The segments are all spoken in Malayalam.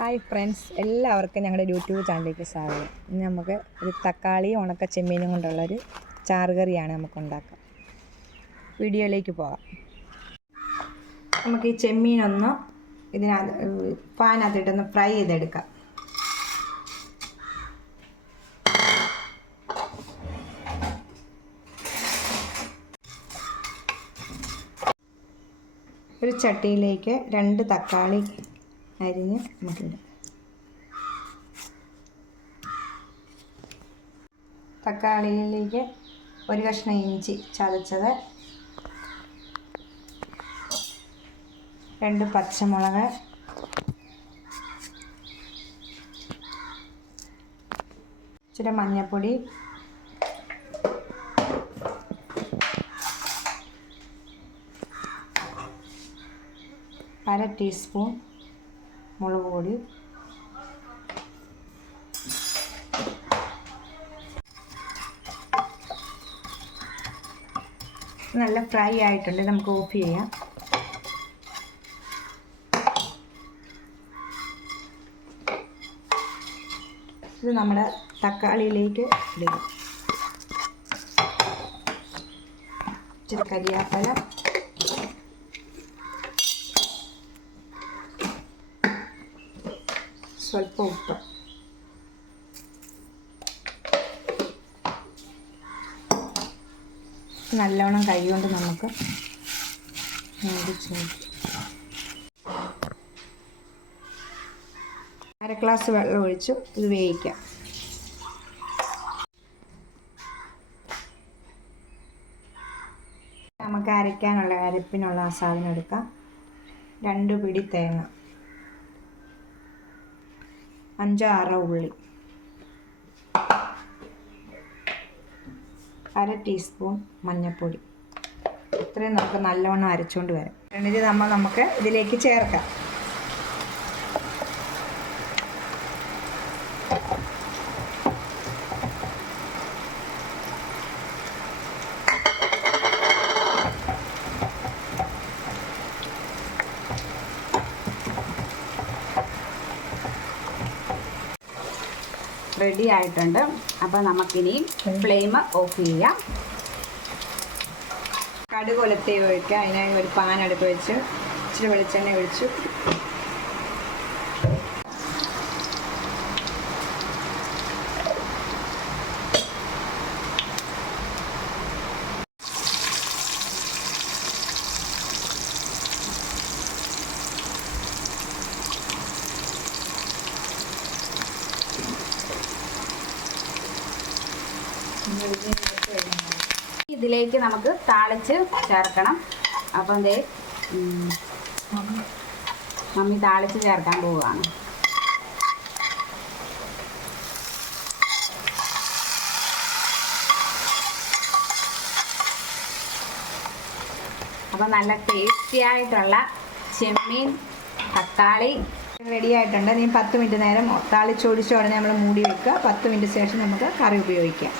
ഹായ് ഫ്രണ്ട്സ് എല്ലാവർക്കും ഞങ്ങളുടെ യൂട്യൂബ് ചാനലിലേക്ക് സ്വാഗതം. ഇന്ന് നമുക്ക് ഒരു തക്കാളി ഉണക്ക ചെമ്മീനും കൊണ്ടുള്ളൊരു ചാറുകറിയാണ് നമുക്ക് ഉണ്ടാക്കാം. വീഡിയോയിലേക്ക് പോകാം. നമുക്ക് ഈ ചെമ്മീനൊന്ന് ഇതിനകത്ത് പാനകത്തിട്ടൊന്ന് ഫ്രൈ ചെയ്തെടുക്കാം. ഒരു ചട്ടിയിലേക്ക് രണ്ട് തക്കാളി അരിഞ്ഞ് നമുക്കിടാം തക്കാളിയിലേക്ക് ഒരു കഷ്ണം ഇഞ്ചി ചതച്ചത് രണ്ട് പച്ചമുളക് ഇച്ചിരി മഞ്ഞൾപ്പൊടി അര ടീസ്പൂൺ മുളക് പൊടി. നല്ല ഫ്രൈ ആയിട്ടുണ്ട്. നമുക്ക് ഓഫ് ചെയ്യാം. ഇത് നമ്മുടെ തക്കാളിയിലേക്ക് ഇടുക. ഇച്ചിരി ಸ್ವಲ್ಪ ಉಪ್ಪು നല്ലോണം കൈ കൊണ്ട് നമുക്ക് മേടിച്ച് അര ഗ്ലാസ് വെള്ളം ഒഴിച്ചു ഇത് വേവിക്കാം നമുക്ക് അരയ്ക്കാനുള്ള അരപ്പിനുള്ള ആ സാധനം എടുക്കാം രണ്ട് പിടി തേങ്ങ അഞ്ചോ ആറോ ഉള്ളി. അര ടീസ്പൂൺ മഞ്ഞൾപ്പൊടി ഇത്രയും നമുക്ക് നല്ലവണ്ണം അരച്ചുകൊണ്ട് വരാം. എന്നിട്ട് നമ്മൾ നമുക്ക് ഇതിലേക്ക് ചേർക്കാം. റെഡി ആയിട്ടുണ്ട്. അപ്പോൾ നമുക്കിനി ഫ്ലെയിം ഓഫ് ചെയ്യാം. കടുകൊലത്തേ കൊലത്തി ഒഴിക്കുക. അതിനായി ഒരു പാൻ അടുപ്പ് വെച്ച് ഇച്ചിരി വെളിച്ചെണ്ണ ഒഴിച്ചു ഇതിലേക്ക് നമുക്ക് താളിച്ച് ചേർക്കണം. അപ്പം ഉം, മമ്മി താളിച്ച് ചേർക്കാൻ പോവുകയാണ്. അപ്പം നല്ല ടേസ്റ്റി ആയിട്ടുള്ള ചെമ്മീൻ തക്കാളി റെഡി ആയിട്ടുണ്ട്. ഇനി പത്ത് മിനിറ്റ് നേരം താളിച്ചൊടിച്ച ഉടനെ നമ്മൾ മൂടി വെക്കുക. പത്ത് മിനിറ്റ് ശേഷം നമുക്ക് കറി ഉപയോഗിക്കാം.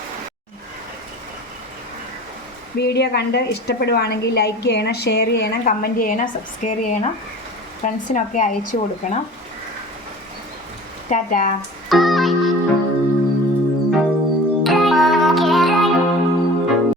വീഡിയോ കണ്ട് ഇഷ്ടപ്പെടുവാണെങ്കിൽ ലൈക്ക് ചെയ്യണം ഷെയർ ചെയ്യണം കമന്റ് ചെയ്യണം സബ്സ്ക്രൈബ് ചെയ്യണം. ഫ്രണ്ട്സിനൊക്കെ അയച്ചു കൊടുക്കണം. ടാറ്റാ